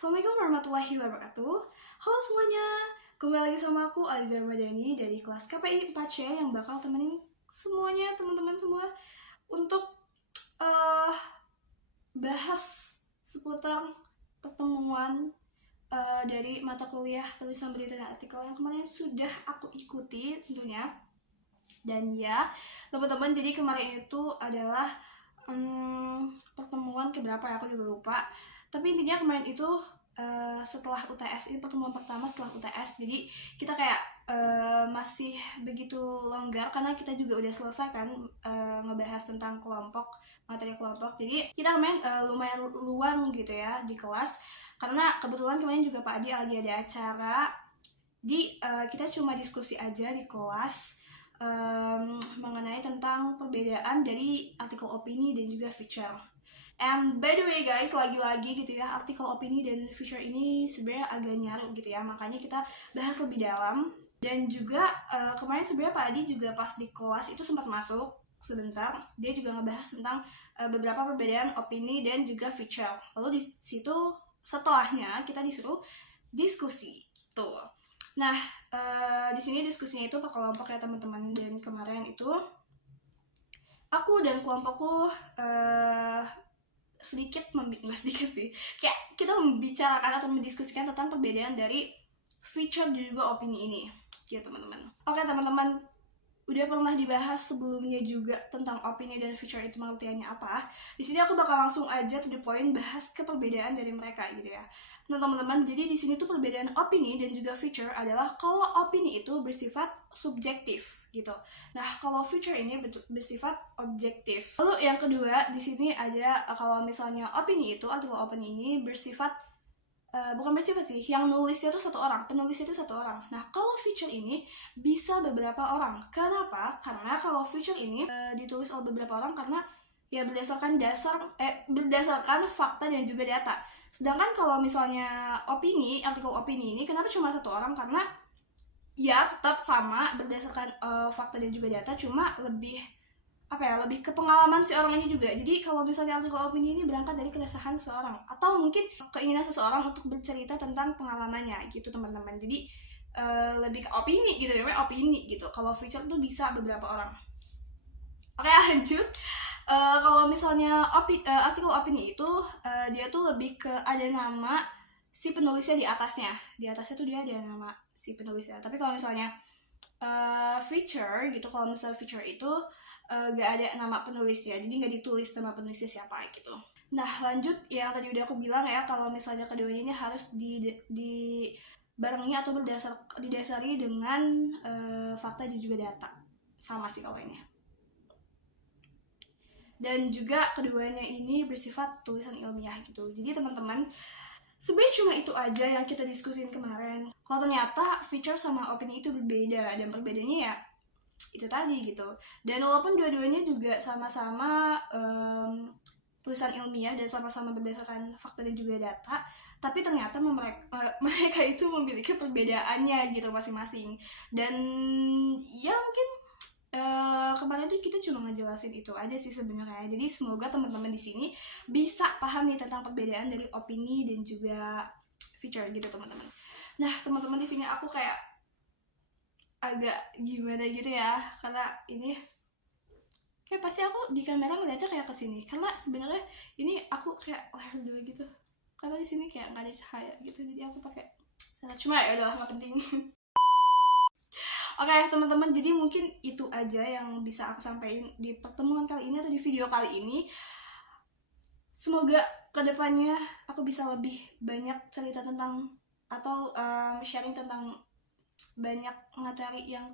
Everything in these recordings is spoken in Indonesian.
Assalamualaikum warahmatullahi wabarakatuh. Halo semuanya, kembali lagi sama aku Aliza Ramadhani dari kelas KPI 4C yang bakal temenin semuanya, teman-teman semua untuk bahas seputar pertemuan dari mata kuliah penulisan berita dan artikel yang kemarin sudah aku ikuti tentunya. Dan ya, teman-teman, jadi kemarin itu adalah pertemuan keberapa ya, aku juga lupa. Tapi intinya kemarin itu setelah UTS, ini pertemuan pertama setelah UTS. Jadi kita kayak masih begitu longgar karena kita juga udah selesai kan ngebahas tentang kelompok, materi kelompok. Jadi kita kemarin lumayan luang gitu ya di kelas, karena kebetulan kemarin juga Pak Adi lagi ada acara. Di kita cuma diskusi aja di kelas mengenai tentang perbedaan dari artikel opini dan juga feature. And by the way guys, lagi-lagi gitu ya, artikel opini dan feature ini sebenarnya agak nyaru gitu ya, makanya kita bahas lebih dalam. Dan juga kemarin sebenarnya Pak Adi juga pas di kelas itu sempat masuk sebentar, dia juga ngebahas tentang beberapa perbedaan opini dan juga feature. Lalu di situ setelahnya kita disuruh diskusi gitu. Nah, di sini diskusinya itu per kelompok ya teman-teman, dan kemarin itu aku dan kelompokku nggak sedikit sih, kayak kita membicarakan atau mendiskusikan tentang perbedaan dari feature dan juga opini ini, gitu teman-teman. Oke teman-teman, udah pernah dibahas sebelumnya juga tentang opini dan feature itu pengertiannya apa. Di sini aku bakal langsung aja to the point bahas ke perbedaan dari mereka gitu ya. Nah teman-teman, jadi di sini tuh perbedaan opini dan juga feature adalah kalau opini itu bersifat subjektif gitu. Nah kalau feature ini bersifat objektif. Lalu yang kedua di sini ada kalau misalnya opini itu, artikel opini ini bersifat bukan bersifat sih, yang nulisnya tuh satu orang, penulisnya itu satu orang. Nah kalau feature ini bisa beberapa orang. Kenapa? Karena kalau feature ini ditulis oleh beberapa orang karena ya berdasarkan fakta dan juga data. Sedangkan kalau misalnya opini, artikel opini ini kenapa cuma satu orang? Karena ya tetap sama berdasarkan fakta dan juga data, cuma lebih ke pengalaman si orang ini juga. Jadi kalau misalnya artikel opini ini berangkat dari keresahan seseorang atau mungkin keinginan seseorang untuk bercerita tentang pengalamannya gitu teman-teman. Jadi lebih ke opini gitu, namanya opini gitu. Kalau feature tuh bisa beberapa orang. Oke, lanjut. Kalau misalnya artikel opini itu dia tuh lebih ke ada nama si penulisnya di atasnya. Di atasnya tuh dia ada nama si penulisnya. Tapi kalau misalnya feature gitu, kalau misalnya feature itu gak ada nama penulisnya, jadi gak ditulis nama penulisnya siapa gitu. Nah lanjut, yang tadi udah aku bilang ya, kalau misalnya keduanya ini harus dibarengi atau didasari dengan fakta dan juga data. Sama sih kalau ini. Dan juga keduanya ini bersifat tulisan ilmiah gitu. Jadi teman-teman, sebenarnya cuma itu aja yang kita diskusin kemarin. Kalau ternyata feature sama opini itu berbeda, dan perbedaannya ya itu tadi gitu. Dan walaupun dua-duanya juga sama-sama tulisan ilmiah dan sama-sama berdasarkan fakta dan juga data, tapi ternyata mereka itu memiliki perbedaannya gitu masing-masing. Dan ya mungkin kemarin tuh kita cuma ngejelasin itu aja sih sebenarnya. Jadi semoga teman-teman di sini bisa paham nih tentang perbedaan dari opini dan juga feature gitu teman-teman. Nah teman-teman, di sini aku kayak agak gimana gitu ya, karena ini kayak pasti aku di kamera ngeliatnya kayak kesini, karena sebenarnya ini aku kayak layar dulu gitu, karena di sini kayak nggak ada cahaya gitu, jadi aku pakai salah, cuma ya udahlah nggak penting. Oke teman-teman, jadi mungkin itu aja yang bisa aku sampaikan di pertemuan kali ini atau di video kali ini. Semoga kedepannya aku bisa lebih banyak cerita tentang atau sharing tentang banyak materi yang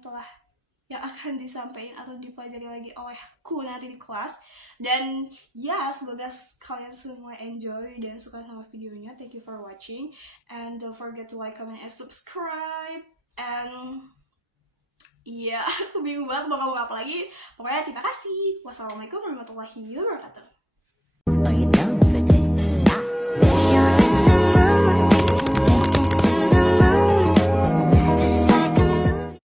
akan disampaikan atau dipelajari lagi olehku nanti di kelas. Dan ya semoga kalian semua enjoy dan suka sama videonya. Thank you for watching, and don't forget to like, comment, and subscribe. And iya, aku bingung banget mau ngomong apa lagi. Pokoknya terima kasih. Wassalamualaikum warahmatullahi wabarakatuh.